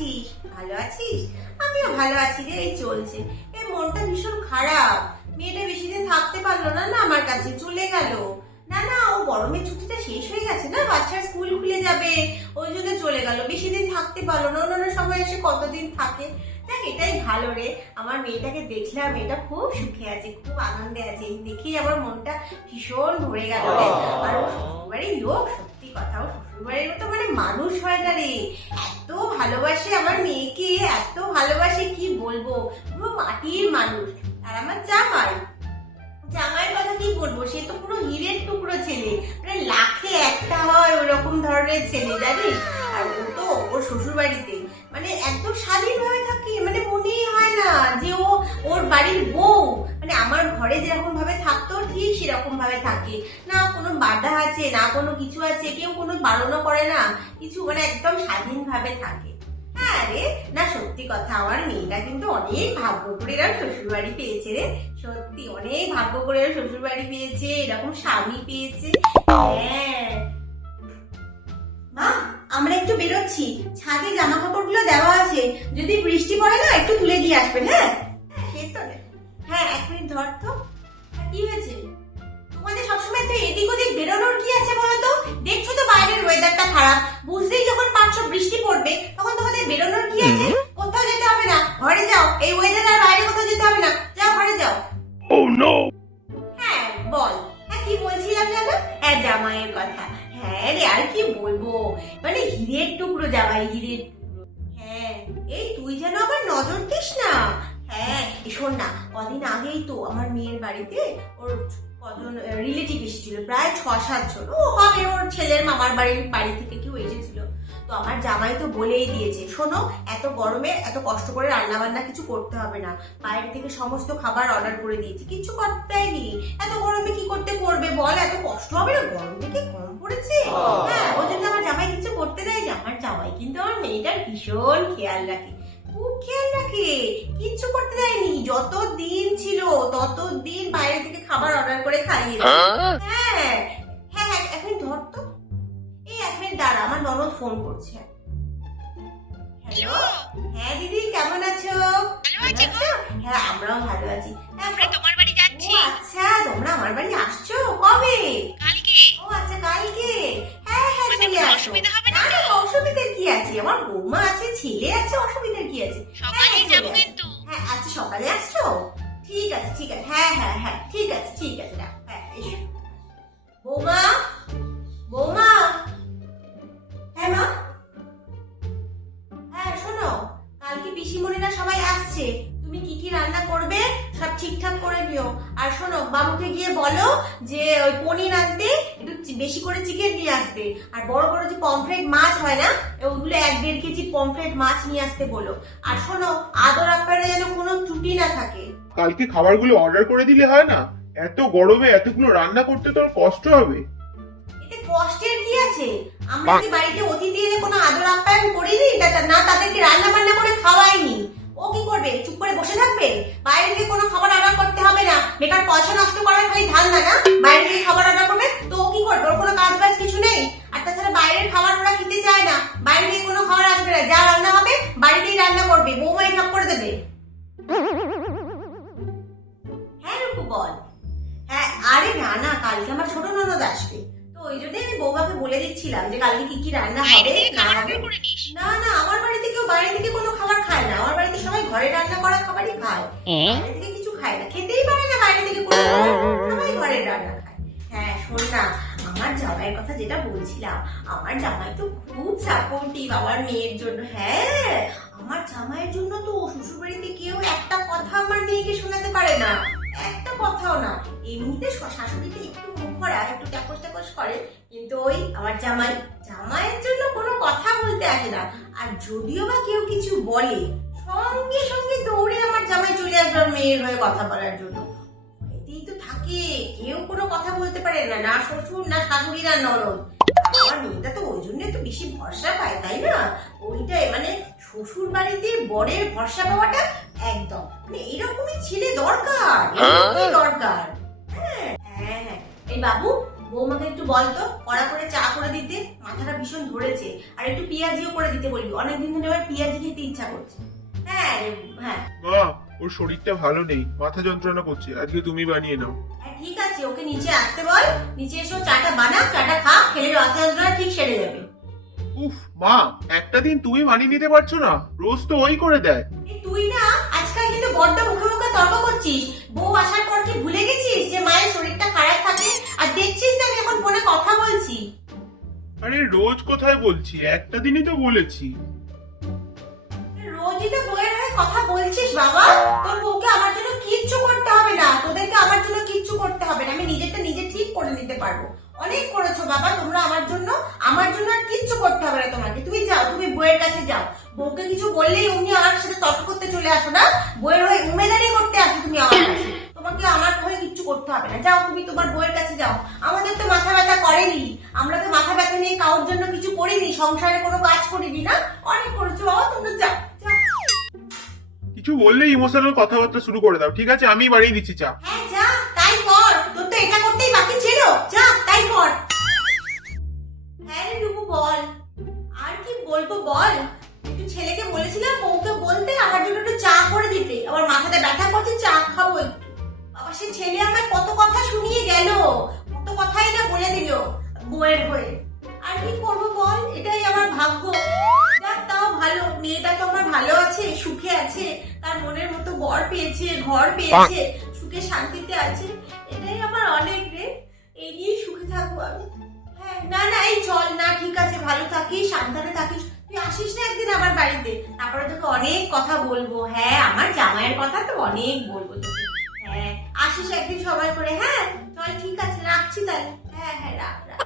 আছিস? ভালো আছিস? আমিও ভালো আছি রে, এই চলছে। এই মনটা ভীষণ খারাপ। মেয়েটা বেশি দিন থাকতে পারল না না আমার কাছে, চলে গেল। না না, ও গরমের ছুটিটা শেষ হয়ে গেছে না, বাচ্চার স্কুল খুলে যাবে। ওই জন্য চলে গেল। বেশি দিন থাকতে পারল না, অন্যান্য সময় এসে কতদিন থাকে? দেখ, এটাই ভালো রে। আমার মেয়েটাকে দেখলাম এটা খুব সুখে আছে, খুব আনন্দে আছে। দেখেই আমার মনটা ভীষণ ভরে গেল রে। আর শ্বশুরবাড়ির লোক সত্যি কথা ও শ্বশুরবাড়ির মতো মানে মানুষ হয় না রে। এত ভালোবাসে আমার মেয়েকে, এত ভালোবাসে কি বলব? পুরো মাটির মানুষ। আর আমার জামাই। জামাইয়ের কথা কি বলব? সে তো পুরো হীরের টুকরো ছেলে। মানে লাখে একটা হয় ওরকম ধরনের ছেলে, জানিস? আর ও তো ওর শ্বশুর বাড়িতে মানে একদম স্বাধীনভাবে থাকে। মানে মনেই হয় না যে ও ওর বাড়ির বউ। মানে আমার ঘরে যেরকম ভাবে থাকতো, ঠিক সেরকম ভাবে থাকে। কোনো বাধা আছে না কোনো কিছু আছে কেউ কোনো বারণও করে না কিছু মানে একদম স্বাধীনভাবে থাকে। হ্যাঁ রে না সত্যি কথা আমার মেয়েটা কিন্তু অনেক ভাগ্য করে এরা শ্বশুর বাড়ি পেয়েছে রে। সত্যি অনেক ভাগ্য করে এরা শ্বশুর বাড়ি পেয়েছে এরকম স্বামী পেয়েছে। হ্যাঁ। মা আমরা একটু বেরোচ্ছি। ছাদে জামা কাপড়গুলো দেওয়া আছে। যদি বৃষ্টি পড়ে না একটু তুলে দিয়ে আসবেন হ্যাঁ? হ্যাঁ, সে তো হ্যাঁ এক মিনিট ধর তো। খারাপ বুঝতেই যখন পারছ বৃষ্টি পড়বে তখন তোমাদের বেরোনোর কি আছে? কোথাও যেতে হবে না। ঘরে যাও। এই ওয়েদার আর বাইরে কোথাও যেতে হবে না। যাও ঘরে যাও। Oh no! হ্যাঁ বল। হ্যাঁ কি বলছিলাম জানো? হ্যাঁ জামাইয়ের কথা। হ্যাঁ রে আর কি বলব? মানে হীরের টুকরো জামাই হীরের টুকরো। হ্যাঁ এই তুই যেন আবার নজর দিস না। হ্যাঁ শোন না কদিন আগেই তো আমার মেয়ের বাড়িতে ওর কজন রিলেটিভ এসেছিল, প্রায় ছ সাত জন ও, হবে ওর ছেলের মামার বাড়ির বাড়ি থেকে কেউ এসেছিল। তো আমার জামাই তো বলেই দিয়েছে, শোনো, এত গরমে এত কষ্ট করে রান্না বান্না কিছু করতে হবে না। বাইরে থেকে সমস্ত খাবার অর্ডার করে দিয়েছি, কিছু করতে হয়নি এত গরমে কি করতে করবে বল? এত কষ্ট হবে না? গরম থেকে কম পড়েছে হ্যাঁ ওই জন্য আমার জামাই কিছু করতে দেয় না আমার জামাই কিন্তু আমার মেয়েটার ভীষণ খেয়াল রাখে। খুব খেয়াল রাখে, কিচ্ছু করতে দেয়নি। যত দিন ছিল তত দিন খাবার অর্ডার করে খাইয়ে Huh? হ্যাঁ? হ্যাঁ হ্যাঁ এক মিনিট ধর তো। এই এক মিনিট দাঁড়া আমার ননদ ফোন করছে। হ্যালো হ্যাঁ দিদি কেমন আছো? ভালো আছি গো। হ্যাঁ আমরাও ভালো আছি। হ্যাঁ, আমরা তোমার বাড়ি যাচ্ছি। আচ্ছা তোমরা আমার বাড়ি আসছো? কবে? কালকে। ও আচ্ছা কালকে। হ্যাঁ হ্যাঁ চলে আসো। অসুবিধা হবে না কি আছে? আমার বৌমা আছে ছেলে আছে অসুবিধার কি আছে? সকালেই হ্যাঁ, যাব কিন্তু। হ্যাঁ আচ্ছা সকালে আসছো? ঠিক আছে ঠিক আছে হ্যাঁ হ্যাঁ হ্যাঁ ঠিক আছে ঠিক আছে রাখ, হ্যাঁ এসো। বৌমা বৌমা। হ্যাঁ মা। হ্যাঁ শোনো কালকে পিসিমণিরা সবাই আসছে। তুমি কি কি রান্না করবে সব ঠিকঠাক করে নিও। আর শোনো বাবুকে গিয়ে বলো যে ওই পনির আনতে একটু বেশি করে চিকেন নিয়ে আসতে আর বড় বড় যে পমফ্রেট মাছ হয় না ওগুলো এক দেড় কেজি পমফ্রেট মাছ নিয়ে আসতে বলো। আর শোনো আদর আপ্যায়নে যেন কোনো ত্রুটি না থাকে। কালকে খাবারগুলো অর্ডার করে দিলে হয় না? এত গরমে এতগুলো রান্না করতে তোর কষ্ট হবে। এতে কষ্টের কি আছে? আমরা কি বাড়িতে অতিথি এলে কোনো আদর আপ্যায়ন করিনি? তা- না তাদেরকে রান্না বান্না করে খাওয়াইনি। ও কি করবে? চুপ করে বসে থাকবে? বাইরে থেকে কোনো খাবার অর্ডার করতে হবে না। বেকার পয়সা নষ্ট করার খালি ধান্দা না? বাইরে থেকে খাবার অর্ডার করবে? তো ও কি করবে? ওর কোনো আসবে। তো ওই জন্যই আমি বৌমাকে বলে দিচ্ছিলাম যে কালকে কি কি রান্না হবে না হবে। না না আমার বাড়িতে কেউ বাইরে থেকে কোনো খাবার খায় না। আমার বাড়িতে সবাই ঘরে রান্না করা খাবারই খায়। বাইরে থেকে কিছু খায় না। খেতেই পারে না বাইরে থেকে কোনো সবাই ঘরে রান্না খায়। হ্যাঁ শোন না আমার জামাইয়ের কথা যেটা বলছিলাম আমার জামাই তো খুব সাপোর্টিভ আমার মেয়ের জন্য। হ্যাঁ আমার জামাইয়ের জন্য তো শ্বশুর বাড়িতে কেউ একটা কথা আমার মেয়েকে শোনাতে পারে না। একটা কথাও না এমনিতে শাশুড়িকে একটু মুখ করা একটু ট্যাকস ট্যাকস করে কিন্তু ওই আমার জামাই জামাইয়ের জন্য কোনো কথা বলতে আসে না। আর যদিও বা কেউ কিছু বলে সঙ্গে সঙ্গে দৌড়ে আমার জামাই চলে আসবে মেয়ের হয়ে কথা বলার জন্য। এতেই তো থাকে কেউ কোনো কথা বলতে পারে না না শ্বশুর না শাশুড়ি না ননদ। আমার মেয়েটা তো ওই জন্য তো বেশি ভরসা পায় তাই না? ওইটাই মানে শ্বশুর বাড়িতে বরের ভরসা পাওয়াটা একদম। মানে এরকমই ছেলে দরকার দরকার হ্যাঁ। এই বাবু বৌমাকে একটু বল তো কড়া করে চা করে দিতে মাথাটা ভীষণ ধরেছে। আর একটু পেঁয়াজিও করে দিতে বলবি। অনেকদিন ধরে এবার পেঁয়াজি খেতে ইচ্ছা করছে। হ্যাঁ হ্যাঁ। মা ওর শরীরটা ভালো নেই মাথা যন্ত্রণা করছে। আজকে তুমি বানিয়ে নাও। হ্যাঁ, ঠিক আছে ওকে নিচে আসতে বল। নিচে এসো চাটা বানা চাটা খা খেলে মাথা যন্ত্রণা ঠিক সেরে যাবে। উফ মা একটা দিন তুমি মানিয়ে নিতে পারছ না রোজ তো ওই করে দেয়। তুই না আজকাল কিন্তু বড্ড মুখে মুখে তর্ক করছিস। বউ আসার পর কি ভুলে গেছিস যে মায়ের শরীরটা খারাপ আর দেখছিস না আমি এখন ফোনে কথা বলছি? আরে রোজ কোথায় বলছি? একটা দিনই তো বলেছি। রোজই তো বউয়ের হয়ে কথা বলছিস বাবা। তোর বউকে আমার জন্য কিচ্ছু করতে হবে না। তোদেরকে আমার জন্য কিচ্ছু করতে হবে না। আমি নিজেরটা নিজে ঠিক করে নিতে পারব। অনেক করেছ বাবা। তোমরা আমার জন্য আমার জন্য আর কিচ্ছু করতে হবে না তোমাকে। তুমি যাও তুমি বউয়ের কাছে যাও। বউকে কিছু বললেই অমনি আমার সাথে তর্ক করতে চলে আসো না। বউয়ের হয়ে উমেদারি করতে আসো তুমি আমার কাছে। তোমাকে আমার হয়ে কিচ্ছু করতে হবে না। যাও তুমি তোমার বউয়ের কাছে যাও। আমাদের তো মাথা ব্যথা করেনি। আমরা তো মাথা ব্যথা নিয়ে কারোর জন্য কিছু করিনি। সংসারে কোনো কাজ করিনি না? অনেক করেছ বাবা তোমরা যাও কিছু বললে ইমোশনাল কথাবার্তা শুরু করে দাও ঠিক আছে? আমি বাড়িয়ে দিচ্ছি চা। হ্যাঁ যা তাই কর। তোর তো এটা করতেই পেয়েছে সুখে শান্তিতে আছে এটাই আমার অনেক রে। এই নিয়ে সুখে থাকব আমি। হ্যাঁ না না এই চল না ঠিক আছে ভালো থাকিস সাবধানে থাকিস। তুই আসিস না একদিন আমার বাড়িতে? তারপরে তোকে অনেক কথা বলব। হ্যাঁ আমার জামাইয়ের কথা তো অনেক বলব তোকে। হ্যাঁ আসিস একদিন সময় করে হ্যাঁ? চল ঠিক আছে রাখছি তাহলে। হ্যাঁ হ্যাঁ রাখ রাখ।